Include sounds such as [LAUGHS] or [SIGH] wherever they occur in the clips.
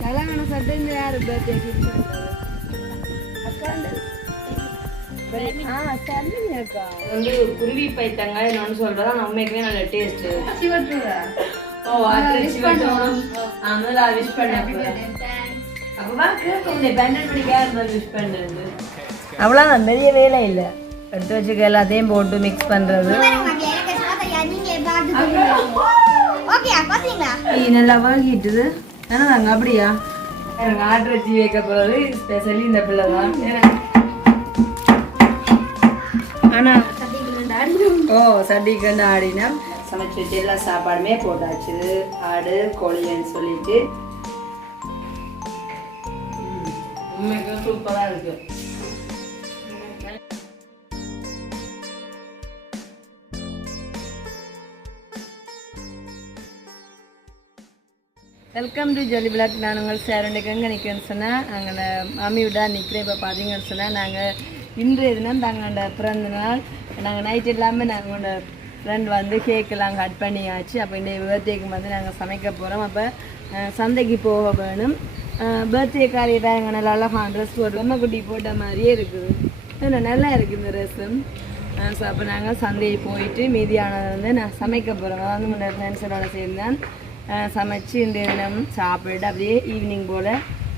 கல்யாண சட்டை இந்த யாரு பர்த்டே கிஃப்ட் அக்காண்டு ஆ சரிங்க அக்கா. வந்து குருவி பைத்தங்க நான் சொல்றதா நம்மளுக்குமே நல்ல டேஸ்ட் சிவட்டுறா ஓ அது பண்ணோம். ஆமால விஷ் பண்ண அப்பவா யார் விஷ் பண்றது? அவ்வளோதான் பெரிய வேலை இல்லை. எடுத்து வச்சுக்க எல்லாத்தையும் போட்டு மிக்ஸ் பண்றது. நல்லா வாங்கிட்டுது என்னதாங்க அப்படியா? எனக்கு ஆட்டு வச்சு வைக்க போகிறது ஸ்பெஷலி இந்த பிள்ளை தான் ஆனா ஓ சட்டிக்கண்டு ஆடினா சமைச்சு வச்சு எல்லா சாப்பாடுமே போட்டாச்சு. ஆடு கோழின்னு சொல்லிட்டு. உண்மைக்கு சூப்பராக இருக்கு. வெல்கம் டு ஜொலி பிளாக் நான் உங்கள் சார் இன்றைக்கு எங்கே நிற்கிறேன்னு சொன்னால் அங்கே மாமி விடா நிற்கிறேன் இப்போ பார்த்தீங்கன்னு சொன்னால் நாங்கள் இன்றைய தினம் தங்களோட பிறந்த நாள். நாங்கள் நைட் இல்லாமல் நாங்களோட ஃப்ரெண்ட் வந்து கேக்கெல்லாம் கட் பண்ணியாச்சு. அப்போ இன்றைய பர்த்டேக்கு வந்து நாங்கள் சமைக்க போகிறோம் அப்போ சந்தைக்கு போக வேணும். பர்த்டே காரியதான் எங்கள் நல்லா அழகான ட்ரெஸ் போட்டு ரொம்ப குட்டி போட்ட மாதிரியே இருக்குது. இன்னும் நல்லா இருக்குது இந்த ட்ரெஸ்ஸும் ஸோ அப்போ நாங்கள் சந்தையை போயிட்டு மீதியானதை வந்து நான் சமைக்க போகிறோம் அதாவது முன்னாடி ஃப்ரெண்ட்ஸோட சேர்ந்தேன் சமைச்சு இந்த தினம் சாப்பிட்டு அப்படியே ஈவினிங் போல்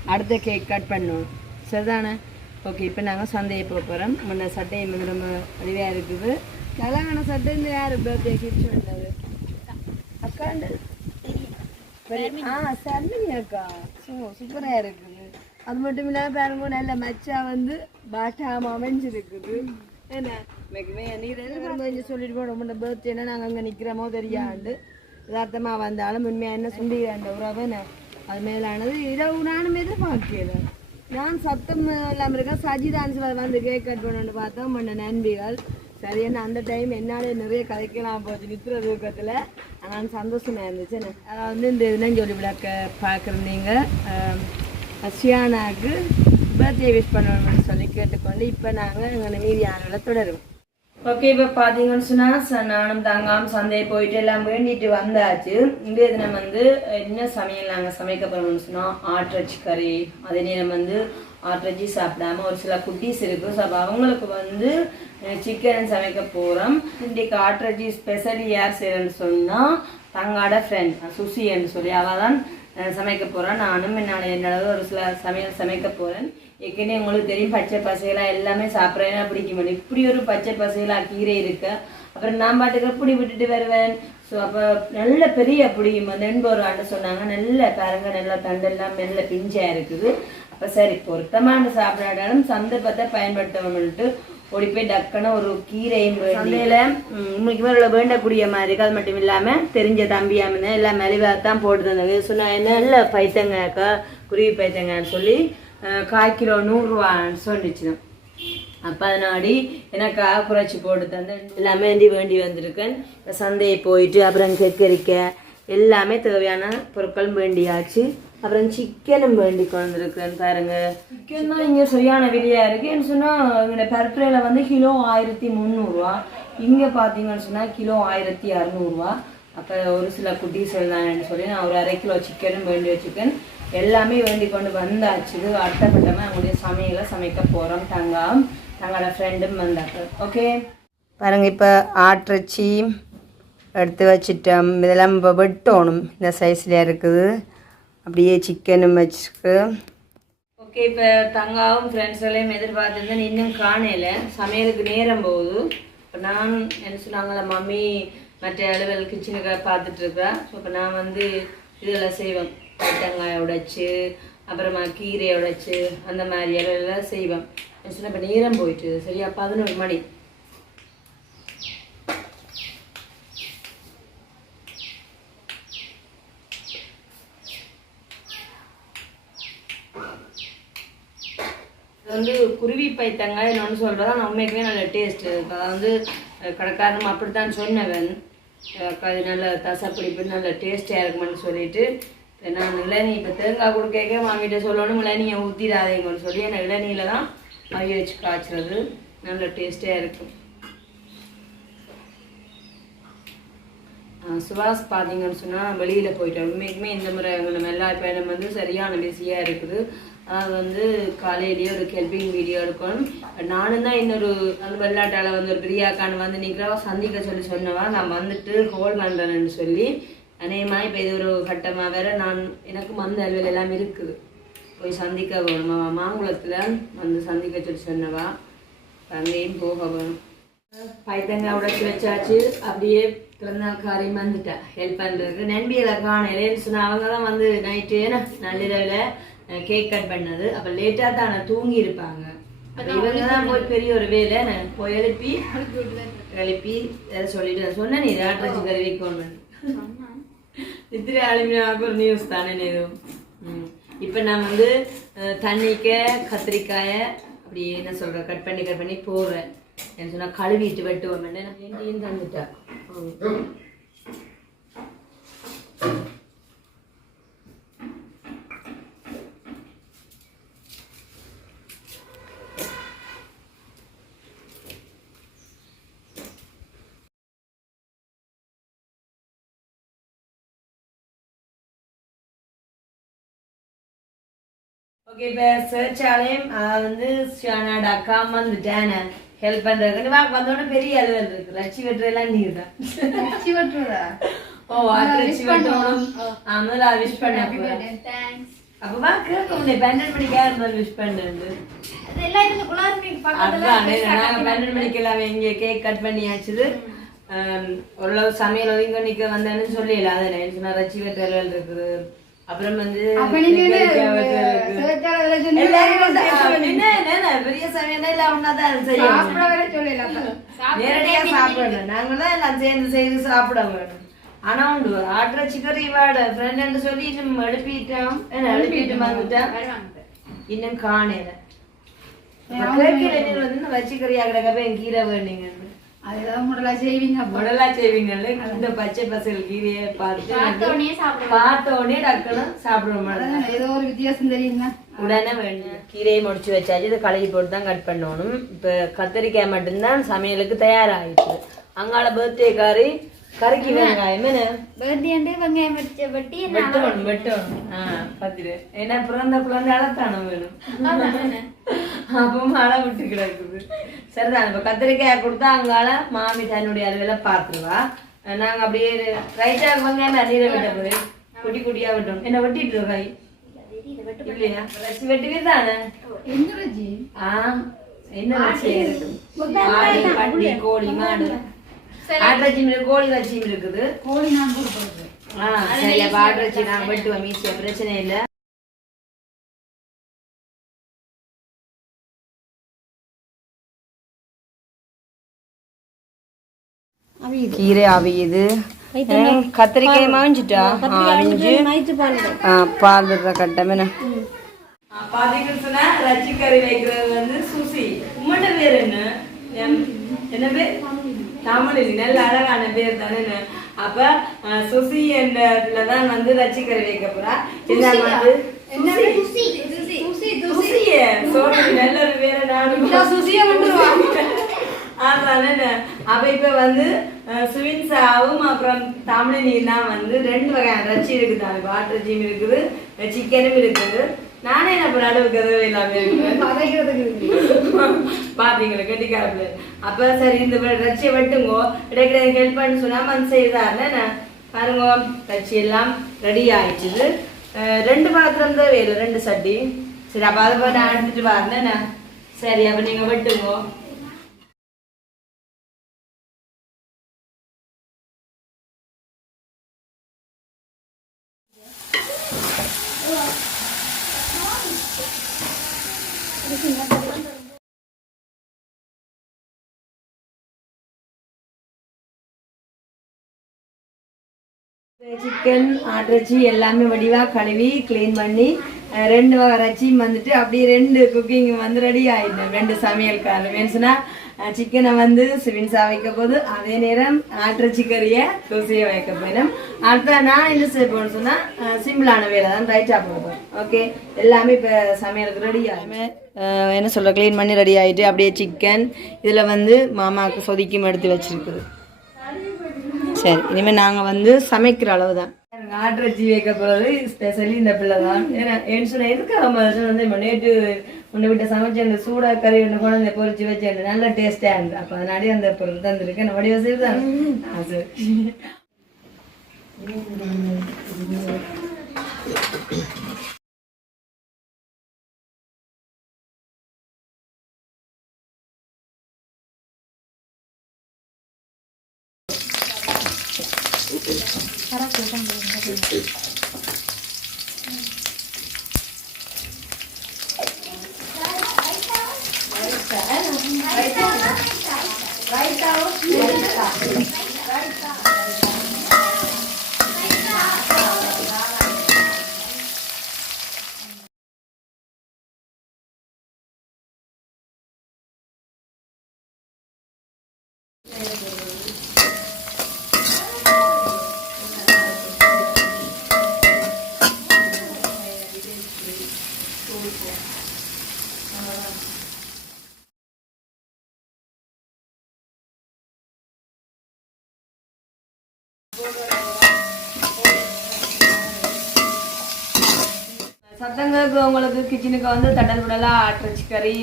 அடுத்த கேக் கட் பண்ணுவோம் சரிதானே ஓகே இப்போ நாங்கள் சந்தையை போக போகிறோம் முன்ன சட்டை வந்து ரொம்ப வடிவாக இருக்குது கல்யாண சட்டை இந்த யார் பர்த்டே கிஃப்ட் பண்ணது அக்காண்டு ஆ சரிங்க அக்கா ஸோ சூப்பராக இருக்குது அது மட்டும் இல்லாமல் பாருங்க நல்ல மச்சா வந்து பாட்டாம அமைஞ்சிருக்குது என்ன மிகவே நீர் எதிர்பார்ப்பு கொஞ்சம் சொல்லிட்டு போனோம் உங்களோட பர்த்டேனா நாங்கள் அங்கே நிற்கிறோமோ தெரியாண்டு யதார்த்தமாக வந்தாலும் உண்மையாக என்ன சுண்டிகிறாண்ட உறவு என்ன அது மேலானது இரவு நானும் எதிர்பார்க்கல நான் சத்தம் இல்லாமல் இருக்கேன் சஜிதான் சிலர் வந்து கேக் கட் பண்ணு பார்த்தோம் பண்ண நண்பிகள் சரி என்ன அந்த டைம் என்னாலே நிறைய கதைக்கலாம் போச்சு நித்திர தூக்கத்தில் ஆனால் சந்தோஷமாக இருந்துச்சு அதை வந்து இந்த இதுன்னு சொல்லி விளக்க பார்க்குறீங்க அசியானாக்கு பர்த்டே விஷ் பண்ணணும்னு சொல்லி கேட்டுக்கொண்டு இப்போ நாங்கள் எங்கள் மீதி தொடருவோம் தொடரும் ஓகே இப்போ பார்த்தீங்கன்னு சொன்னால் நானும் தங்காம் சந்தையை போயிட்டு எல்லாம் வேண்டிட்டு வந்தாச்சு. இந்த தினம் வந்து என்ன சமையல் நாங்கள் சமைக்க போகிறோம்னு சொன்னால் ஆட்ரச்சி கறி. அதே நேரம் வந்து ஆட்ரச்சி சாப்பிடாம ஒரு சில குட்டீஸ் இருக்குது ஸோ அப்போ அவங்களுக்கு வந்து சிக்கன் சமைக்க போகிறோம் இன்றைக்கு ஆட்ரச்சி ஸ்பெஷலி யார் செய்கிறேன்னு சொன்னால் தங்காட ஃப்ரெண்ட் சுசின்னு சொல்லி அவள் தான் சமைக்க போகிறேன் நானும் என்னால் என்னளவு ஒரு சில சமையல் சமைக்க போகிறேன் ஏற்கனவே உங்களுக்கு தெரியும் பச்சை பசையெல்லாம் எல்லாமே சாப்பிட்றேன்னா பிடிக்க மாட்டேன். இப்படி ஒரு பச்சை பசையெல்லாம் கீரை இருக்கு. அப்புறம் நான் பாட்டுக்கு எப்படி விட்டுட்டு வருவேன். ஸோ அப்போ நல்ல பெரிய பிடிக்கும் வந்து எண்பது ஆண்டு சொன்னாங்க நல்ல பாருங்க நல்ல தண்டெல்லாம் மெல்ல பிஞ்சாக இருக்குது. அப்போ சரி பொருத்தமான சாப்பிடாட்டாலும் சந்தர்ப்பத்தை பயன்படுத்தவங்கள்ட்டு ஓடி போய் டக்குன்னு ஒரு கீரையும் சந்தையில் இன்னைக்கு மேலே வேண்டக்கூடிய மாதிரி இருக்கு அது மட்டும் இல்லாமல் தெரிஞ்ச தம்பியாம எல்லாம் மெலிவாக தான் போட்டு தந்தாங்க சொன்னா என்ன நல்ல பைத்தங்கக்கா குருவி பைத்தங்கன்னு சொல்லி கால் கிலோ நூறுரூவான்னு சொல்லிச்சு அப்போ அதனாடி எனக்கு குறைச்சி போட்டு தந்து எல்லாமே வேண்டி வேண்டி வந்திருக்கேன். சந்தையை போயிட்டு அப்புறம் கெக்கரிக்க எல்லாமே தேவையான பொருட்களும் வேண்டியாச்சு. அப்புறம் சிக்கனும் வேண்டி கொண்டிருக்கேன் பாருங்க. சிக்கன் தான் இங்கே சரியான விலையாக இருக்குன்னு சொன்னால் பருப்புரையில் வந்து கிலோ ஆயிரத்தி முந்நூறுரூவா இங்கே பார்த்தீங்கன்னு சொன்னால் கிலோ ஆயிரத்தி அறநூறுவா. அப்போ ஒரு சில குட்டீஸ் தான் சொல்லி நான் ஒரு அரை கிலோ சிக்கனும் வேண்டி வச்சுக்கேன் எல்லாமே வேண்டி கொண்டு வந்தாச்சு. இது அடுத்த கட்டமாக அவங்களுடைய சமையலை சமைக்க போகிறோம் தங்காம் தங்களோட ஃப்ரெண்டும் வந்தாங்க. ஓகே பாருங்க இப்போ ஆட்டிறச்சி எடுத்து வச்சிட்டோம். இதெல்லாம் இப்போ வெட்டணும். இந்த சைஸில் இருக்குது. அப்படியே சிக்கனும் வச்சுருக்கு. ஓகே இப்போ தங்காவும் ஃப்ரெண்ட்ஸ்களையும் எதிர்பார்த்துருந்தேன் இன்னும் காணல. சமையலுக்கு நேரம் போகுது. இப்போ நான் என்ன சொன்னாங்களே மம்மி மற்ற அலுவல் கிச்சனுக்கு பார்த்துட்டு இருக்கேன் ஸோ இப்போ நான் வந்து இதில் செய்வேன். வெங்காயம் உடைச்சு அப்புறமா கீரையை உடைச்சு அந்த மாதிரி எல்லாம் செய்வேன். சொன்னால் இப்போ நேரம் போயிட்டு சரியா? பதினொரு மணி. வந்து குருவி பைத்தங்க இன்னொன்று சொல்கிறதா உண்மைக்குமே நல்ல டேஸ்ட்டு அதாவது வந்து கடைக்காரனும் அப்படித்தான் சொன்னவன். அஹ், அது நல்ல தசப்பிடிப்பு நல்ல டேஸ்டியாக இருக்குமென்னு சொல்லிட்டு நான் இளநீ இப்போ தேங்காய் கொடுக்க வாங்கிட்டு சொல்லணும் இளநியை ஊற்றிடாதீங்கன்னு சொல்லி அந்த இளநியில் தான் மைய வச்சு காய்ச்சுறது. நல்ல டேஸ்டியாக இருக்கும் சுவாஸ் சுபாஷ் பார்த்தீங்கன்னு சொன்னால் வெளியில் போயிட்டோம் உண்மைக்குமே இந்த முறை நம்ம எல்லா பயணம் வந்து சரியான பிஸியாக இருக்குது. அது வந்து காலையிலேயே ஒரு ஹெல்பிங் வீடியோ எடுக்கணும். நானும் தான் இன்னொரு அந்த வெள்ளாட்டால் வந்து ஒரு பிரியாக்கான்னு வந்து நிற்கிறவா சந்திக்க சொல்லி சொன்னவா. நான் வந்துட்டு ஹோல் பண்ணுறேன்னு சொல்லி அநேகமாக இப்போ இது ஒரு கட்டமாக வேற நான் எனக்கு மந்த அலுவல் எல்லாம் இருக்குது. போய் சந்திக்க வேணுமா? மாங்குளத்தில் வந்து சந்திக்க சொல்லி சொன்னவா அங்கேயும் போக வேணும். பைத்தங்காய் உடைச்சி வச்சாச்சு. அப்படியே பிறந்தநாள் காரியம் வந்துட்டா. ஹெல்ப் பண்ணுறதுக்கு நண்பிகளை காணையிலேன்னு சொன்னா அவங்க தான் வந்து நைட்டு நள்ளிரவில் கேக் கட் பண்ணது. அப்போ லேட்டாக தான் நான் தூங்கி இருப்பாங்க. அப்போ இவங்க தான் போய் பெரிய ஒரு வேலை. நான் போய் எழுப்பி எழுப்பி வேற சொல்லிட்டு சொன்னேன் நீ ராட்ரச்சி கறி வைக்கணும் நித்திரை அலுமினியாக ஒரு நியூஸ் தானே நேரு இப்போ நான் வந்து தண்ணிக்க கத்திரிக்காயை அப்படி என்ன சொல்கிறேன் கட் பண்ணி கட் பண்ணி போடுறேன். என்ன சொன்னால் கழுவிட்டு வெட்டுவோம். என்ன வேண்டியும் தந்துட்டா ஓகே இப்போ சர்ச்சாலையும் வந்து ஷானாட அக்கா வந்துட்டேன் ஹெல்ப் பண்ணுறதுக்கு வா வந்தோடனே பெரிய அலுவல் இருக்கு. ரச்சி வெட்டுறதெல்லாம் நீர் தான். அச்சி வட்டுறதா? ஓ ரச்சி வெட்டணும் முதல்ல விஷ் பண்ண தேங்க்ஸ் அப்போ வா கேட்க முடியும் பன்னெண்டு மணிக்கு இருந்தாலும் விஷ் பண்ணுறது அதுதான் நாங்கள் பன்னெண்டு மணிக்கு எல்லாம் இங்கே கேக் கட் பண்ணியாச்சுது ஓரளவு சமையல் ஒதுங்க நிக்க வந்தேன்னு சொல்லல அதை நான் சொன்னா ரச்சி வெட்ட அலுவல் இருக்குது. அப்புறம் வந்து பெரிய சமையல் எல்லாம் ஒன்னாதான் செய்யணும். நேரடியா சாப்பிடணும். நாங்க தான் எல்லாம் சேர்ந்து செய்து சாப்பிட வேணும் ஆனா உண்டு ஆட்டுற சிக்கரி வாட ஃப்ரெண்ட் சொல்லி நம்ம எழுப்பிட்டோம். என்ன எழுப்பிட்டு வந்துட்டோம். இன்னும் வந்து வச்சிக்கறியா கிடக்கப்ப என் கீரை வேணுங்க முதலா செய்வீங்கல்ல இந்த பச்சை பசல் கீரையை பார்த்து பார்த்த உடனே டக்குன்னு சாப்பிடுற மாதிரி ஏதோ ஒரு வித்தியாசம் தெரியுமா உடனே வேணும் கீரையை முடிச்சு வச்சாச்சு. இதை கழுவி போட்டு தான் கட் பண்ணணும். இப்போ கத்திரிக்காய் மட்டும்தான் சமையலுக்கு தயாராகிடுச்சு அங்கால பர்த்டே காரி கறிக்கு வெங்காயம் என்ன? பர்த்டே வெங்காயம் வெட்டி வெட்டி வெட்டணும் வெட்டணும் ஆ பார்த்துட்டு ஏன்னா பிறந்த குழந்தை அளத்தானே வேணும். அப்போ மழை விட்டு கிடக்குது. சரிதான் இப்போ கத்திரிக்காய் கொடுத்தா அங்கால மாமி தன்னுடைய அளவில் பார்த்துருவா. நாங்கள் அப்படியே ரைட்டாக வெங்காயம் நீரை வெட்ட போய் குட்டி குட்டியாக வெட்டணும். என்ன வெட்டிட்டு கை? இல்லையா? வச்சு வெட்டுவே தானே? என்ன ரஜி ஆ என்ன வச்சு பட்டி கோழி மாடு. ஆட்டரச்சியும் இருக்கு கோழி வச்சியும் இருக்குது. கோழி நான் கொடுப்பது ஆ சரி அப்ப பிரச்சனை இல்ல. கீரை அவியுது. கத்திரிக்காய் மாஞ்சிட்டா? அவிஞ்சு ஆ, பால் விடுற கட்டம் பாத்தீங்கன்னு சொன்னா ரச்சி கறி வைக்கிறது வந்து சுசி. உம்மட்ட பேர் என்ன? என்ன பேர்? தமிழ் நல்ல அழகான பேர் தானே அப்ப சுசி என்ற தான் வந்து ரச்சி கறி வைக்க போறா. இந்த வந்து நல்ல ஒரு பேரை நானும் சுசியா வந்துருவான் [LAUGHS] அதானே அப்ப இப்ப வந்து சுவின்சாவும் அப்புறம் தமிழினி தான் வந்து ரெண்டு வகையான ரச்சி இருக்குது? அது வாட்டரச்சியும் இருக்குது சிக்கனும் இருக்குது. நானே என்ன பண்ண நடுவுக்கு இல்லாம பாத்தீங்களா கெட்டிக்காரப்புல அப்ப சரி இந்த ரச்சியை வெட்டுங்கோ. இடைக்கிட ஹெல்ப் பண்ணி சொன்னாம வந்து செய்தாருன்னு பாருங்க ரச்சி எல்லாம் ரெடி ஆயிடுச்சுது. அஹ் ரெண்டு பாத்திரம் தான் வேணும் ரெண்டு சட்டி. சரி அப்ப அதை நான் எடுத்துட்டு வரேன். சரி அப்ப நீங்க வெட்டுங்கோ. சிக்கன் ஆட்டிறச்சி எல்லாமே வடிவாக கழுவி க்ளீன் பண்ணி ரெண்டு வகை ரச்சியும் வந்துட்டு அப்படியே ரெண்டு குக்கிங் வந்து ரெடி ஆயிட்டேன் ரெண்டு சமையல்காரர். வேணுச்சுன்னா சிக்கனை வந்து சிவின்ஸாக வைக்க போது அதே நேரம் ஆட்டிறச்சி கறியை தூசியை வைக்க போயிடும். அடுத்த நான் என்ன செய்ய போகணும்னு சொன்னால் சிம்பிளான வேலை தான் ரைட்டாக போகும் ஓகே எல்லாமே இப்போ சமையலுக்கு ரெடி ஆகுமே என்ன சொல்ற க்ளீன் பண்ணி ரெடி ஆகிட்டு அப்படியே சிக்கன் இதில் வந்து மாமாவுக்கு சொதிக்கும் எடுத்து வச்சுருக்குது. சரி இனிமேல் நாங்கள் வந்து சமைக்கிற அளவு தான் ஆட்டுறச்சி வைக்க போகிறது ஸ்பெஷலி இந்த பிள்ளை தான் ஏன்னா ஏன்னு சொன்ன எதுக்கு நம்ம வந்து இப்போ நேற்று முன்ன விட்ட சமைச்ச அந்த சூடா கறி ஒன்று குழந்தை பொரிச்சு வச்சு நல்ல டேஸ்டாக இருந்தது. அப்போ அதனாடி அந்த பொருள் தந்துருக்கு. 따라 고정 넣으면 돼. 라이터 라이터 라이터 சத்தங்களுக்கு உங்களுக்கு கிச்சனுக்கு வந்து தட்டல் புடலாக ஆட்டுறச்சி கறி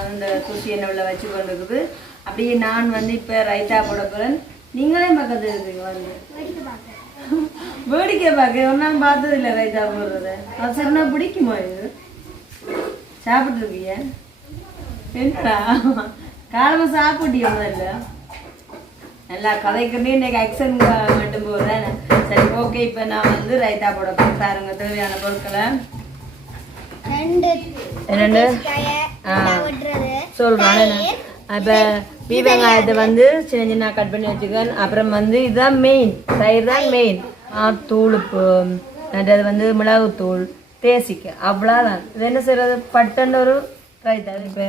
அந்த சுசி என்ன உள்ள வச்சு கொண்டிருக்குது. அப்படியே நான் வந்து இப்போ ரைத்தா போட போகிறேன் நீங்களே பக்கத்து இருக்கீங்க வந்து. வேடிக்கை பார்க்க ஒரு பார்த்தது இல்லை ரைத்தா போடுறத. சரினா பிடிக்குமா இது? சாப்பிட்ருக்கீங்க என்னடா? காலமாக சாப்பிட்டியா முதல்ல? நல்லா கதைக்குன்னு இன்னைக்கு ஆக்ஷன் மட்டும் போகிறேன் சரி ஓகே இப்போ நான் வந்து ரைத்தா போட போகிறேன் பாருங்க தேவையான பொருட்களை. என்னண்டு ஆ. சொல்கிறேன் அப்போ பீ வெங்காயத்தை வந்து. சின்ன சின்ன கட் பண்ணி வச்சுக்கேன் அப்புறம் வந்து இதுதான் மெயின் தயிர் தான் மெயின் தூள் மற்றது வந்து மிளகுத்தூள் தேசிக்க. அவ்வளோதான் இது என்ன செய்கிறது பட்டுன்னு ஒரு ரைத்தா இப்போ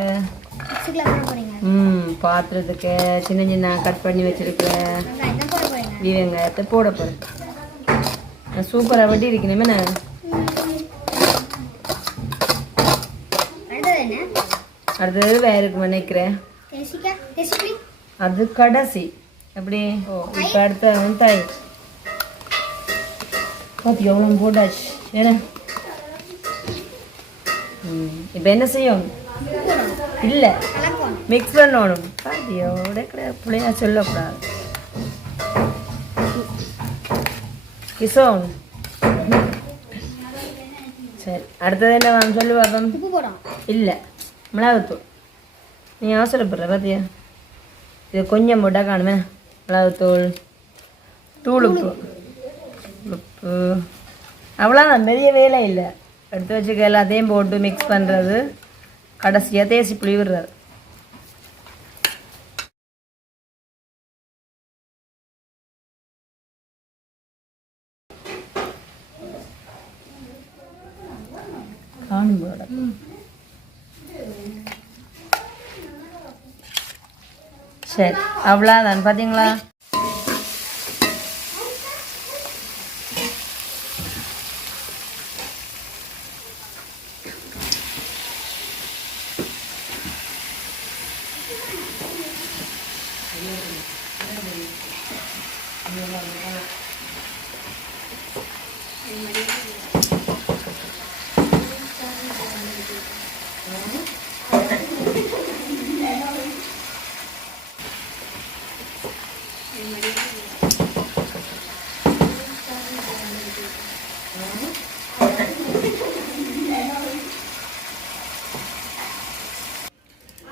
ம் பாத்திரத்துக்கு சின்ன சின்ன கட் பண்ணி வச்சிருக்கேன் பீ வெங்காயத்தை போட போகிறேன் சூப்பராக வட்டி இருக்கணுமே நான் அடுத்தது என்ன அடுத்தது வேற இருக்கு நினைக்கிறேன் அது கடைசி. எப்படி? ஓ இப்போ அடுத்த வந்து தயிர் பார்த்து எவ்வளோ போட்டாச்சு. ஏன்னா? இப்போ என்ன செய்யும்? இல்லை. மிக்ஸ் பண்ணணும். பாத்தியோட கிடையாது. பிள்ளையா சொல்லக்கூடாது. கிசோன் சரி அடுத்தது என்ன மேம் சொல்லு பாப்பம் உப்பு போடும் இல்லை. மிளகுத்தூள். நீ அவசரப்படுற பார்த்தியா இது கொஞ்சம் போட்டால் காணுமே. மிளகுத்தூள் தூள் உப்பு உப்பு அவ்வளோதான் பெரிய வேலை இல்லை. எடுத்து வச்சுக்க எல்லாத்தையும் போட்டு மிக்ஸ் பண்ணுறது கடைசியாக தேசி புளி விடுறது. காணும் சரி அவ்வளோதான் பார்த்தீங்களா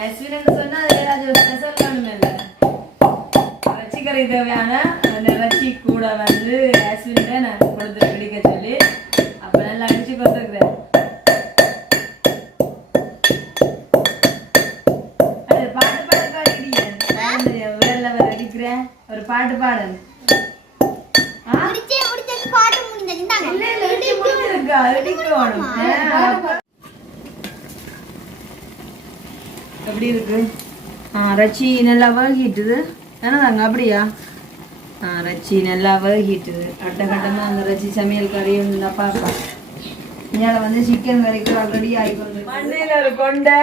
எஸ்வின்னு சொன்னா அது ஏதாச்சும் ஸ்பெஷல் இல்லை ரசிகரை தேவையான அந்த ரசி கூட வந்து எஸ்வின்ட்ட நான் கொடுத்து பிடிக்க சொல்லி அப்ப நல்லா அடிச்சு கொடுத்துருக்குறேன் அது பாட்டு பாட்டு அடிக்கிறேன் ஒரு பாட்டு பாடு ஆ முடிச்சே முடிச்சது பாட்டு முடிஞ்சது இந்தாங்க இல்ல இல்ல இடி முடிஞ்சிருக்கா இடிக்கணும் எப்படி இருக்கு. ஆ ரச்சி நல்லா வகிட்டுது என்னதாங்க அப்படியா? ஆ ரச்சி நல்லா வகிட்டுது அட்ட கட்டமா அந்த ரச்சி சமையல் கறி வந்து பாப்பா இதால வந்து சிக்கன் கறிக்கு ஆல்ரெடி ஆயிக்கொண்டு மண்டையில ஒரு கொண்டை.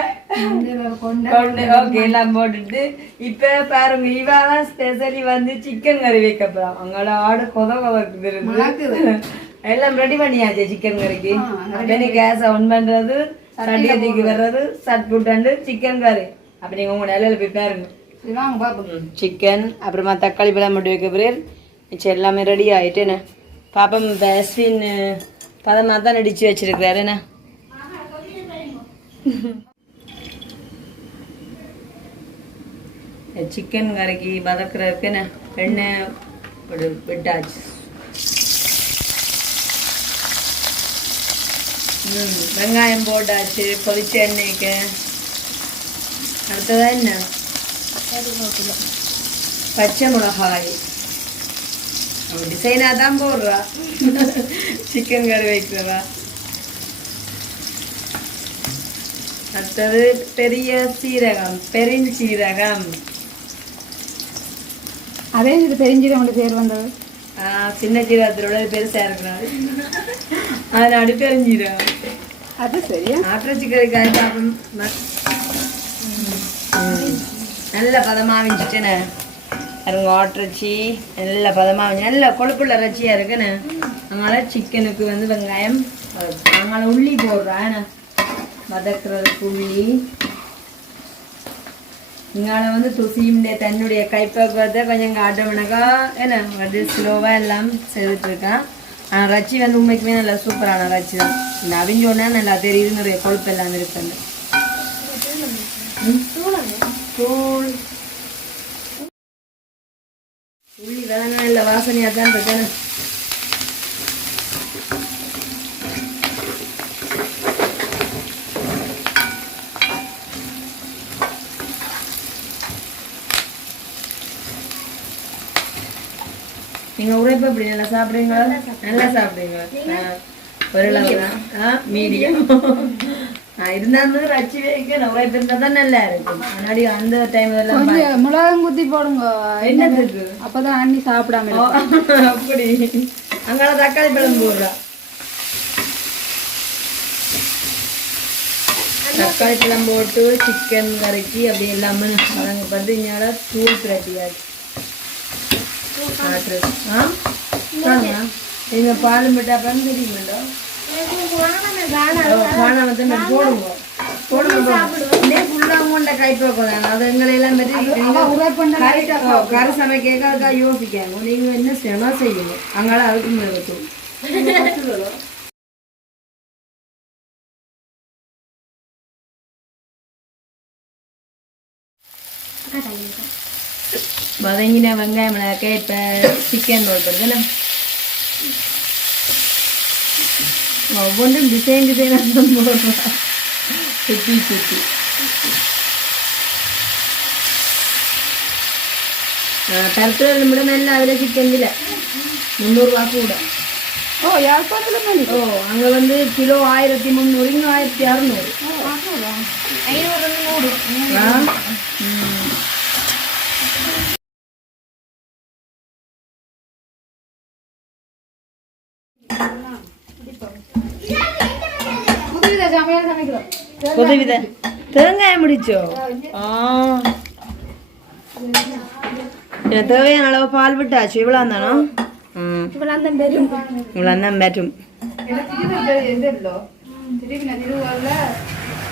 கொண்டை. ஓகே எல்லாம் போட்டுட்டு. இப்ப பாருங்க இவாதான் ஸ்பெஷலி வந்து சிக்கன் கறி வைக்க போறோம் அவங்களோட ஆடு கொத கொதக்குது எல்லாம் ரெடி பண்ணியாச்சு சிக்கன் கறிக்கு. அப்படி கேஸ் ஆன் பண்றது சட்டி கட்டிக்கு வர்றது சட் புட்டாண்டு சிக்கன் கறி அப்படி நீங்க உங்க நிலையில போய் பாருங்க. சிக்கன் அப்புறமா தக்காளி பழம் மட்டும் வைக்க போறேன். மிச்சம் எல்லாமே ரெடி ஆயிட்டேன்னு பாப்பம் பேஸ்வின் பதமாக தான் நடிச்சு வச்சிருக்கிறாரு என்ன? சிக்கன் கறிக்கு வதக்குறதுக்கு என்ன? எண்ணெய் விட்டாச்சு ம் வெங்காயம் போட்டாச்சு கொதிச்ச எண்ணெய்க்கு அடுத்ததாக என்ன பச்சை மிளகாய் அவள் டிசைனாக தான் போடுறா சிக்கன் கறி வைக்கிறவா அடுத்தது பெரிய சீரகம் பெருஞ்சீரகம் அதே இது பெருஞ்சீரகம் பேர் வந்தது சின்ன சீரகத்தோட பெருசா இருக்கிறாரு அதனால பெருஞ்சீரகம் அது சரியா? ஆட்டிறச்சி கறிக்காய் சாப்பிடும் நல்ல பதமாக விஞ்சிட்டேனே பாருங்க ஆட்டிறச்சி நல்ல பதமாக விஞ்சு நல்ல கொழுப்புள்ள இறைச்சியாக இருக்குன்னு. அதனால சிக்கனுக்கு வந்து வெங்காயம் அதனால உள்ளி போடுறேன் வதக்குறதுக்கு உள்ளி இங்கால வந்து துசியுடைய தன்னுடைய கைப்பக்குவத்தை கொஞ்சம் காட்டமுனாக்கா என்ன அது ஸ்லோவாக எல்லாம் செய்துட்டு இருக்கான் ஆனால் ரச்சி வந்து உண்மைக்குமே நல்லா சூப்பரான ரச்சி தான் இந்த அவிஞ்சோன்னா நல்லா தெரியுது நிறைய கொழுப்பு எல்லாம் இருக்குன்னு தூள் உள்ளி வேணா இல்லை வாசனையாக தான் இருக்கேன் நீங்க உரைப்பு எப்படி நல்லா சாப்பிடுறீங்களா? நல்லா சாப்பிடுறீங்களா? தான் ஆ மீடியம். இருந்தாலும் ரச்சி வைக்க தான் நல்லா இருக்கும். முன்னாடி அந்த டைம் எல்லாம் மிளகாயும் குத்தி போடுங்க. என்னத்துக்கு அப்பதான் அண்ணி சாப்பிடாம அப்படி. அங்கால தக்காளி பழம் போடுறா. தக்காளி பழம் போட்டு சிக்கன் கறிக்கு அப்படி எல்லாமே வதங்க பார்த்து இங்கே தூள் பிரட்டியாச்சு. ஆட்டுறது. பாலும் விட்டா அப்புறம் தெரியுங்களா காணாம தான் போடுங்க போடுங்க சமைக்க யோசிக்காங்க நீங்க என்ன செய்யுங்க அங்கால அதுக்கு வதங்கின வெங்காயம் மிளகாய் இப்போ சிக்கன் ரோல் பண்ணுறதுண்ணே ஒவ்வொன்றும் டிசைன் டிசைனாக தான் போடுறோம். சுற்றி சுற்றி பருப்பு நிமிடம் எல்லாம் அதில் சிக்கன் இல்லை முந்நூறுரூவா கூட. ஓ யாழ்ப்பாணத்துல மணி ஓ அங்கே வந்து கிலோ ஆயிரத்தி முந்நூறு இங்கே ஆயிரத்தி அறநூறு. ஐநூறு நூறு ஆ ம். புதுவித சமையல் சமைக்கிறோம் புதுவித தேங்காய் முடிச்சோ? ஆ. தேவையான அளவு பால் விட்டாச்சு. இவ்வளோ தானோ? இப்பெல்லாம் தான் தெரியும் இவ்வளோ தான் மேட்டும் எனக்கு இது இது இல்லோ திருப்பி நான் திருவாரூர்ல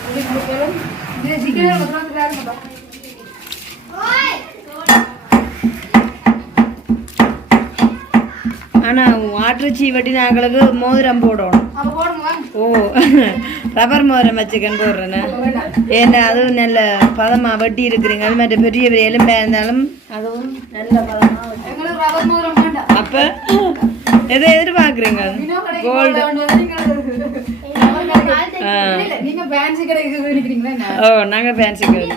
ஒரு முழுக்களும் இது சிக்கன் வந்து வேற மாட்டோம் ஆனா ஆட்டுச்சி வெட்டி நாங்களுக்கு மோதிரம் போடணும். ஓ ரப்பர் மோதிரம் வச்சுக்கன்னு போடுறேன்னு ஏன்னா அதுவும் நல்ல பதமா வெட்டி இருக்கிறீங்க. அது மாதிரி பெரிய பெரிய எலும்பா இருந்தாலும் அதுவும் நல்ல பதமா வெட்டி- எங்களுக்கு ரப்பர் மோதிரம் வேண்டாம். அப்ப எதை எதிர்பார்க்குறீங்க? கோல்டு? ஓ நாங்க ஃபேன்சி கோல்டு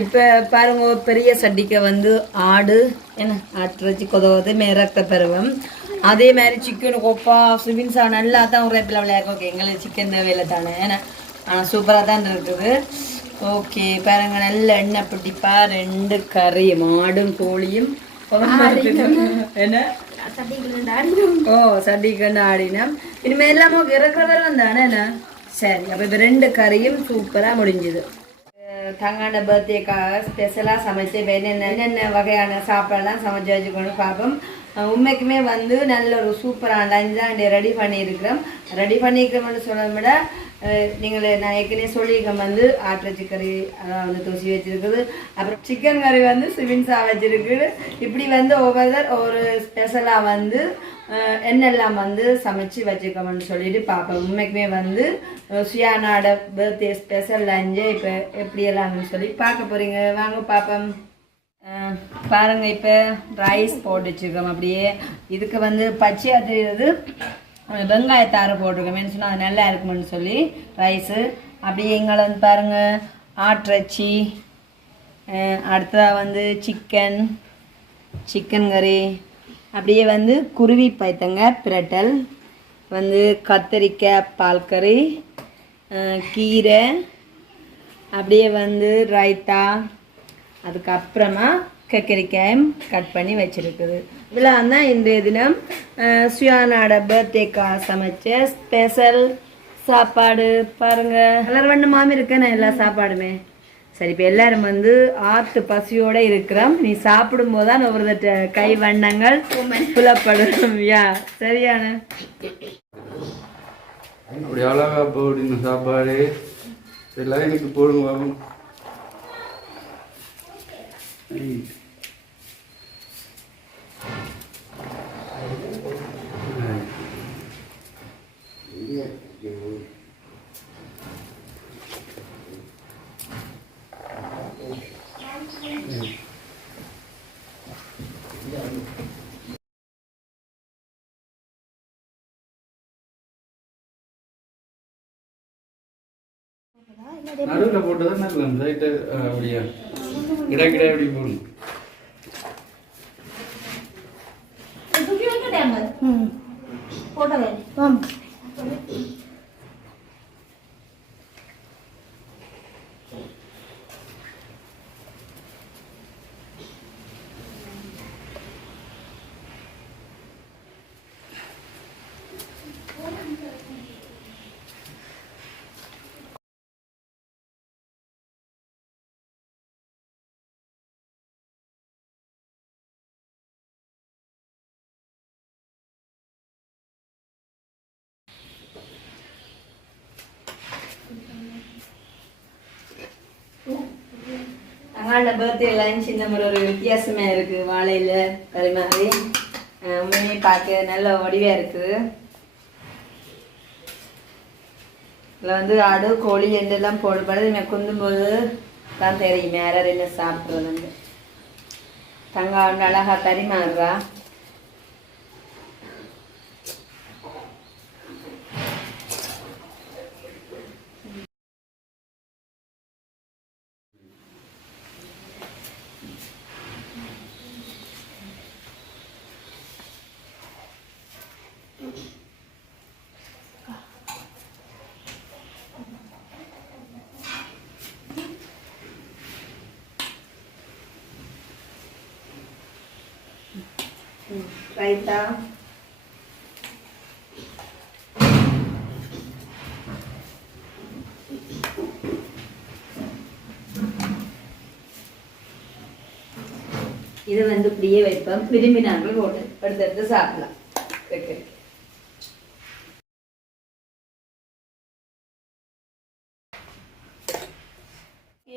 இப்போ பாருங்க பெரிய சட்டிக்கு வந்து ஆடு என்ன ஆட்டிறச்சி கொதவது மேரத்த பருவம். அதே மாதிரி சிக்கன் கொப்பா சுபின்சா நல்லா தான் உரைப்பில் விளையாடு ஓகே எங்களுக்கு சிக்கன் தேவையில்லை தானே ஏன்னா ஆனால் சூப்பராக தான் இருக்குது. ஓகே பாருங்க நல்ல எண்ணெய் பிடிப்பா ரெண்டு கறி மாடும் கோழியும். என்ன? ஓ சட்டிக்கண்டு ஆடினா இனிமேல் எல்லாமே இறக்குற வரும் தானே என்ன? சரி அப்போ இப்போ ரெண்டு கறியும் சூப்பராக முடிஞ்சுது. தங்காண்ட பர்த்டேக்காக ஸ்பெஷலாக சமைச்சு இப்போ என்னென்ன என்னென்ன வகையான சாப்பாடெல்லாம் சமைச்சு வச்சுக்கணும் பார்ப்போம் உண்மைக்குமே வந்து நல்ல ஒரு சூப்பரான லஞ்ச் தான் ரெடி பண்ணியிருக்கிறோம். ரெடி பண்ணியிருக்கிறோம்னு சொல்ல விட நீங்கள் நான் ஏற்கனவே சொல்லியிருக்கேன் வந்து ஆட்டிறச்சி கறி அதான் வந்து தொசி வச்சுருக்குது. அப்புறம் சிக்கன் கறி வந்து சிவின்ஸா வச்சுருக்குது. இப்படி வந்து ஒவ்வொரு ஒரு ஸ்பெஷலாக வந்து என்னெல்லாம் வந்து சமைச்சு வச்சுக்கோம்னு சொல்லிட்டு பார்ப்பேன் உண்மைக்குமே வந்து சுயானாட பர்த்டே ஸ்பெஷல் லஞ்சு இப்போ எப்படியெல்லாம்னு சொல்லி பார்க்க போறீங்க. வாங்க பார்ப்போம். பாருங்கள் இப்போ ரைஸ் போட்டு வச்சுருக்கோம் அப்படியே. இதுக்கு வந்து பச்சையாக தெரியுது வெங்காயத்தை அரை போட்டிருக்கேன் சொன்னால் அது நல்லா இருக்குமென்னு சொல்லி ரைஸு அப்படியே எங்களை வந்து பாருங்கள் ஆட்டிறச்சி அடுத்ததாக வந்து சிக்கன் சிக்கன் கறி அப்படியே வந்து குருவி பைத்தங்க பிரட்டல் வந்து கத்தரிக்காய் பால் கறி கீரை அப்படியே வந்து ரைத்தா அதுக்கப்புறமா கக்கரிக்காயும் கட் பண்ணி வச்சிருக்குது. இதெல்லாம் தான் இன்றைய தினம் சுயானாட சுயானோட பர்த்டேக்கா சமைச்ச ஸ்பெஷல் சாப்பாடு பாருங்க. கலர் வண்ணமாம இருக்கேன் எல்லா சாப்பாடுமே. சரி இப்போ எல்லாரும் வந்து ஆத்து பசியோட இருக்கிறோம். நீ சாப்பிடும்போது தான் ஒவ்வொரு கை வண்ணங்கள் புலப்படும். யா சரியான. அப்படி அழகா போடுங்க சாப்பாடு. எல்லாம் எனக்கு போடுங்க பாப்போம். ஐய். நடுவுல போட்டதான் நல்லா ரைட்டு அப்படியா? கிட கிட அப்படி போடணும் வாழை பர்த்டே லஞ்ச் இந்த மாதிரி ஒரு வித்தியாசமாக இருக்குது வாழையில் பரிமாறி உண்மையை பார்க்க நல்ல வடிவாக இருக்குது இதில் வந்து ஆடு கோழி எல்லாம் போடுபடுது இவன் குந்தும்போது தான் தெரியும் யாராவது என்ன சாப்பிட்றதுன்னு. தங்க வந்து அழகா பரிமாறுறா ம், ரைத்தா இது வந்து இப்படியே வைப்போம் விரும்பினார்கள் ஓட்டு எடுத்து எடுத்து சாப்பிடலாம் கேட்கு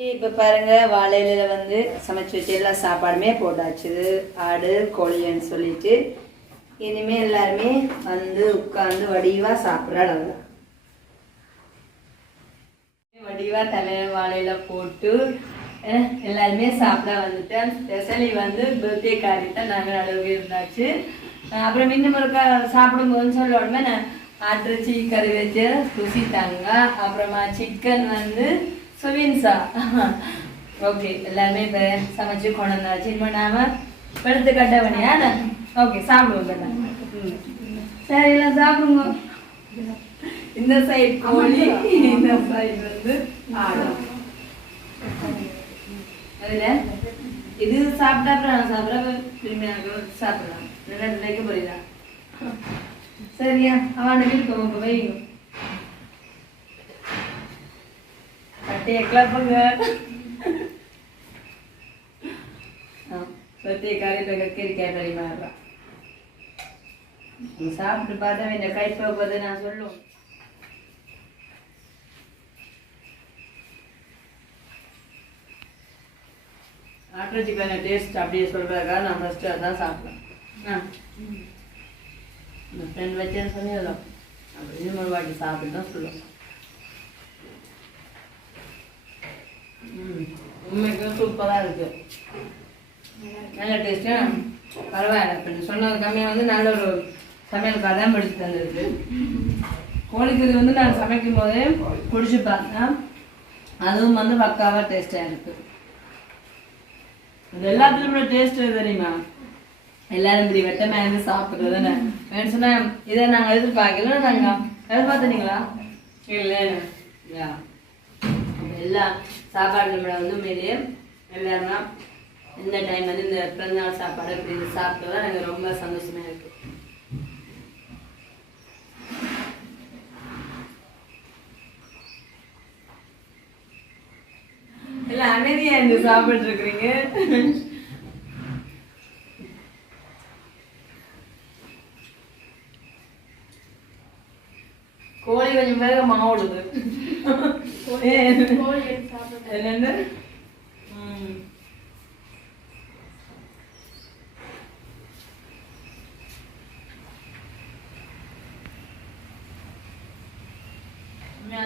இப்போ பாருங்க வாழையில வந்து சமைச்சு வச்சு எல்லா சாப்பாடுமே போட்டாச்சு. ஆடு கோழின்னு சொல்லிட்டு இனிமே எல்லாருமே வந்து உட்காந்து வடிவா சாப்பிட்ற அளவு. வடிவா தலையில வாழையில போட்டு எல்லாருமே சாப்பிட வந்துட்டேன். ஸ்பெஷலி வந்து பர்த்டே காரி தான் நாங்கள் அளவுக்கு இருந்தாச்சு. அப்புறம் இன்னும் ஒருக்கா சாப்பிடும்போதுன்னு சொல்ல உடனே நான் ஆட்டிறச்சி கறி வச்சு ருசித்தாங்க அப்புறமா சிக்கன் வந்து சுவின்சா ஓகே எல்லாருமே இப்போ சமைச்சு கொண்டு வந்து இனிமே நாம படுத்து கட்ட ஓகே சாப்பிடுவோம் சரி எல்லாம் சாப்பிடுங்க இந்த சைடு கோழி இந்த சைடு வந்து ஆடம் அதுல இது சாப்பிட்டா அப்புறம் நான் சாப்பிட்ற திரும்பி சாப்பிடலாம் நல்லா நினைக்க போறீங்களா சரியா அவனுக்கு போக வைங்க கட்டையை கிளப்புங்க பத்திய காரியத்தை கக்கிரிக்காய் பரிமாறுறான் நீ சாப்பிட்டு பார்த்தா இந்த கைப்பை நான் சொல்லுவேன் ஆட்டோ சிக்கன் டேஸ்ட் அப்படியே சொல்றதுக்காக நான் ஃபஸ்ட்டு அதான் சாப்பிட்டேன். ஆ. இந்த ஃப்ரெண்ட் வச்சேன்னு சொன்னீங்களோ அப்படின்னு ஒரு சாப்பிட்டு தான் சொல்லுவேன் ம் உண்மைக்கு சூப்பராக இருக்கு. நல்ல டேஸ்ட்டு பரவாயில்ல. இப்போ நீ சொன்னது கம்மியாக வந்து நல்ல ஒரு சமையலுக்காக தான் பிடிச்சி தந்துருக்கு. கோழிக்கறி வந்து நான் சமைக்கும் போதே பிடிச்சி பார்த்தேன். அதுவும் வந்து பக்காவாக டேஸ்ட்டாக இருக்கு. இது எல்லாத்துலயும் டேஸ்ட் தெரியுமா? எல்லாரும் இப்படி வெட்டமே இருந்து சாப்பிட்றது தானே? வேணும் சொன்னால் இதை நாங்கள் எதிர்பார்க்கல. நாங்கள் எதிர்பார்த்தனீங்களா இல்லை. எல்லா சாப்பாடு நம்மளை வந்து உண்மையிலேயே எல்லாருமே? இந்த டைம் வந்து இந்த பிறந்தநாள் சாப்பாடு இப்படி இது சாப்பிட்டதா எனக்கு ரொம்ப சந்தோஷமா இருக்கு. இல்ல அமைதியா இருந்து சாப்பிட்டு இருக்கிறீங்க. கோழி கொஞ்சம் வேகமா ஓடுது. என்னன்னு?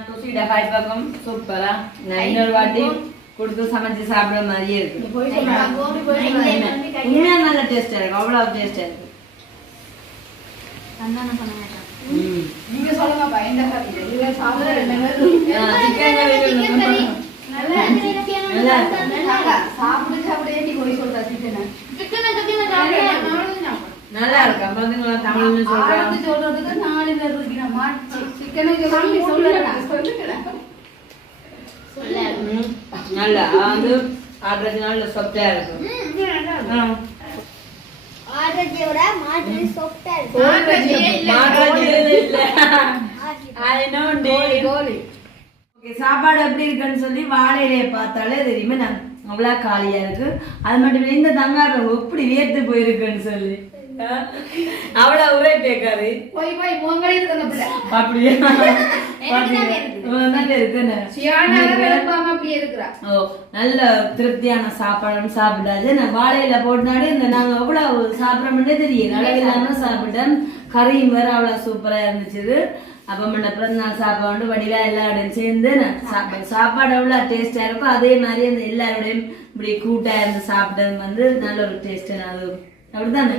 தூசிட்ட காய் பக்கம் சூப்பரா நான் இன்னொரு வாட்டி கொடுத்து சமைச்சு சாப்பிடுற மாதிரியே இருக்கு. உண்மையா நல்ல டேஸ்டா இருக்கு. அவ்வளவு டேஸ்டா இருக்கு. நீங்க சொல்லுங்கப்பா என்ன நல்லா இருக்கு. நான் தமிழ்ல ஆரம்பி சொல்றதுக்கு நாலு பேர் சிக்கனை சொல்லி ம். நல்லா. வந்து ஆடுறது நல்ல சொப்டா இருக்கும். ஆ. ஆரோக்கியோட மாட்டு சாஃப்டா இல்ல. [LAUGHS] சாப்பாடு எப்படி இருக்குன்னு சொல்லி வாழை இலையை பார்த்தாலே தெரியுமே நான் அவ்வளோ காலியா இருக்கு. அது மட்டும் இல்லை இந்த தங்காரம் எப்படி வியர்த்து போயிருக்குன்னு சொல்லி. அவ்வளோ உரை பேக்காரு போய் போய் முகங்களே இருக்கிற பிள்ளை. [LAUGHS] அப்படியே நல்லா திருப்தியான சாப்பாடு சாப்பிடாது நான் வாழையில போட்டாலே இந்த நாங்க எவ்வளவு சாப்பிட்றோம்னே தெரியும் அளவில்லாம சாப்பிட்டேன் கறியும் வேற அவ்வளவு சூப்பரா இருந்துச்சு அப்ப முன்ன பிறந்தநாள் சாப்பாடு வடிவா எல்லாரோடையும் சேர்ந்து சாப்பாடு எவ்வளவு டேஸ்டா இருக்கும் அதே மாதிரி அந்த எல்லாரோடையும் இப்படி கூட்டா இருந்து சாப்பிட்டது வந்து நல்ல ஒரு டேஸ்ட் அது அப்படிதானே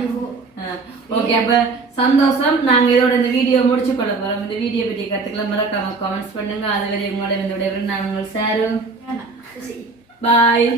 ஓகே அப்ப சந்தோஷம் நாங்க இதோட இந்த வீடியோ முடிச்சு கொள்ள போறோம் இந்த வீடியோ பற்றி கத்துக்கலாம் மறக்காம கமெண்ட்ஸ் பண்ணுங்க அதுவரை உங்களோட இந்த விடைபெறும் நான் உங்கள் சாரு பாய்